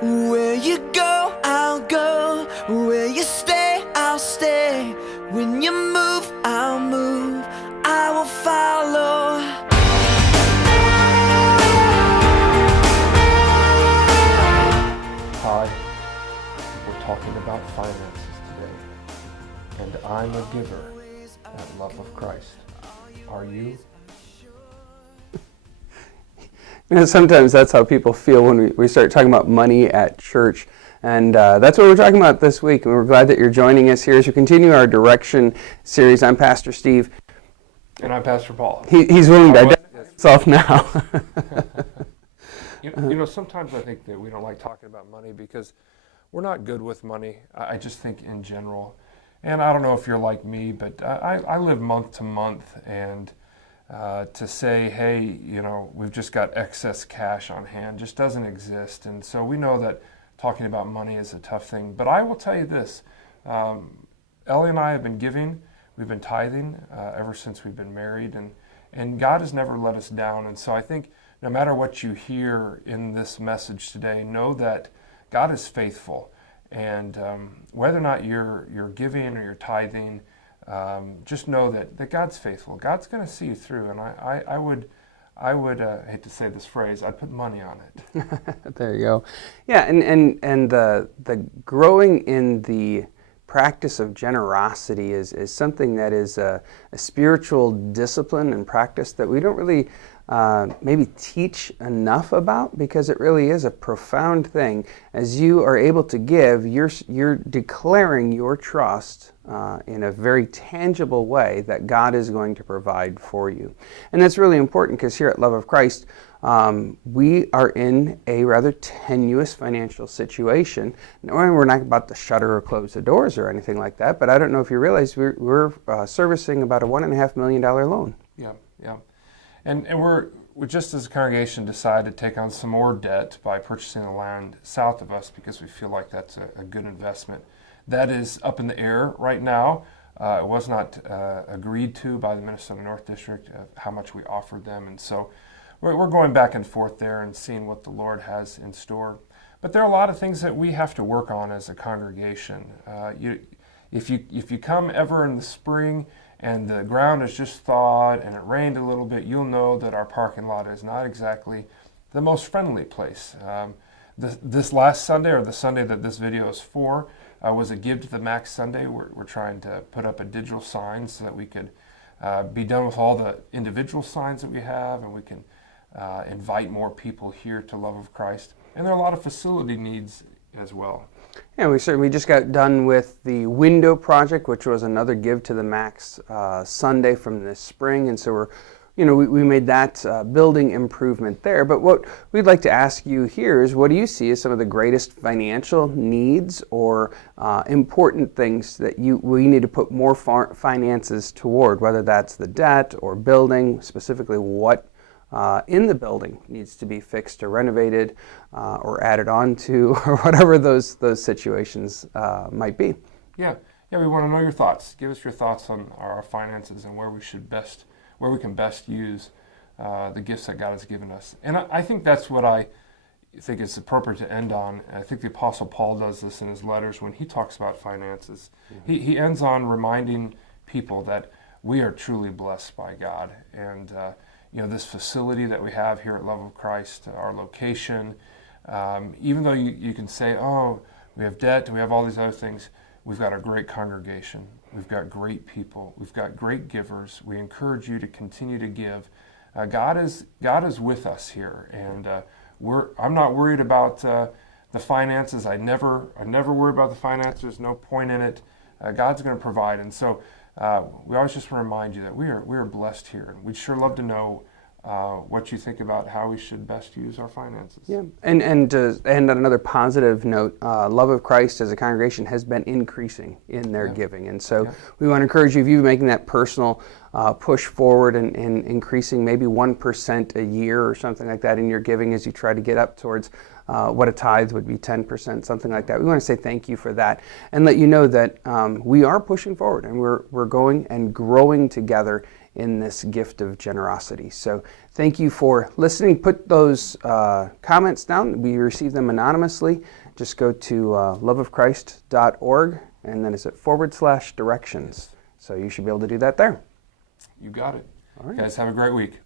Where you go, I'll go. Where you stay, I'll stay. When you move, I'll move. I will follow. Hi, we're talking about finances today, and I'm a giver at Love of Christ. Are you? You know, sometimes that's how people feel when we start talking about money at church. And that's what we're talking about this week. And we're glad that you're joining us here as we continue our Direction series. I'm Pastor Steve. And I'm Pastor Paul. He's willing to identify himself now. You know, sometimes I think that we don't like talking about money because we're not good with money. I just think in general. And I don't know if you're like me, but I live month to month, and to say, hey, you know, we've just got excess cash on hand just doesn't exist. And so we know that talking about money is a tough thing. But I will tell you this, Ellie and I have been giving, we've been tithing ever since we've been married, and God has never let us down. And so I think no matter what you hear in this message today, know that God is faithful. And whether or not you're giving or you're tithing, just know that God's faithful. God's going to see you through. And I would I hate to say this phrase, I'd put money on it. There you go. Yeah, and the growing in the practice of generosity is something that is a spiritual discipline and practice that we don't really maybe teach enough about, because it really is a profound thing. As you are able to give, you're declaring your trust in a very tangible way that God is going to provide for you. And that's really important, because here at Love of Christ, we are in a rather tenuous financial situation. We're not about to shutter or close the doors or anything like that, but I don't know if you realize we're servicing about a $1.5 million loan. Yeah. And we just as a congregation decided to take on some more debt by purchasing the land south of us, because we feel like that's a good investment. That is up in the air right now. It was not agreed to by the Minnesota North District of how much we offered them. And so we're going back and forth there and seeing what the Lord has in store. But there are a lot of things that we have to work on as a congregation. If you come ever in the spring and the ground is just thawed and it rained a little bit, you'll know that our parking lot is not exactly the most friendly place. This last Sunday, or the Sunday that this video is for, was a Give to the Max Sunday. We're trying to put up a digital sign so that we could be done with all the individual signs that we have, and we can invite more people here to Love of Christ. And there are a lot of facility needs as well. Yeah, we just got done with the window project, which was another Give to the Max Sunday from this spring, and so we made that building improvement there. But what we'd like to ask you here is, what do you see as some of the greatest financial needs or important things that we need to put more finances toward, whether that's the debt or building, specifically what in the building needs to be fixed or renovated or added on to, or whatever those situations might be. Yeah, we want to know your thoughts. Give us your thoughts on our finances and where we can best use the gifts that God has given us. And I think that's what I think is appropriate to end on. I think the Apostle Paul does this in his letters when he talks about finances. Mm-hmm. He ends on reminding people that we are truly blessed by God. And this facility that we have here at Love of Christ, our location, even though you can say, oh, we have debt, we have all these other things, we've got a great congregation. We've got great people. We've got great givers. We encourage you to continue to give. God is with us here, and I'm not worried about the finances. I never worry about the finances. There's no point in it. God's going to provide, and so we always just want to remind you that we are blessed here, and we'd sure love to know what you think about how we should best use our finances. Yeah, and on another positive note, Love of Christ as a congregation has been increasing in their giving, and so we want to encourage you, if you're making that personal push forward and increasing maybe 1% a year or something like that in your giving, as you try to get up towards what a tithe would be, 10%, something like that. We want to say thank you for that, and let you know that we are pushing forward, and we're going and growing together in this gift of generosity. So thank you for listening. Put those comments down. We receive them anonymously. Just go to loveofchrist.org, and then is it /directions. So you should be able to do that there. You got it. All right. Guys, have a great week.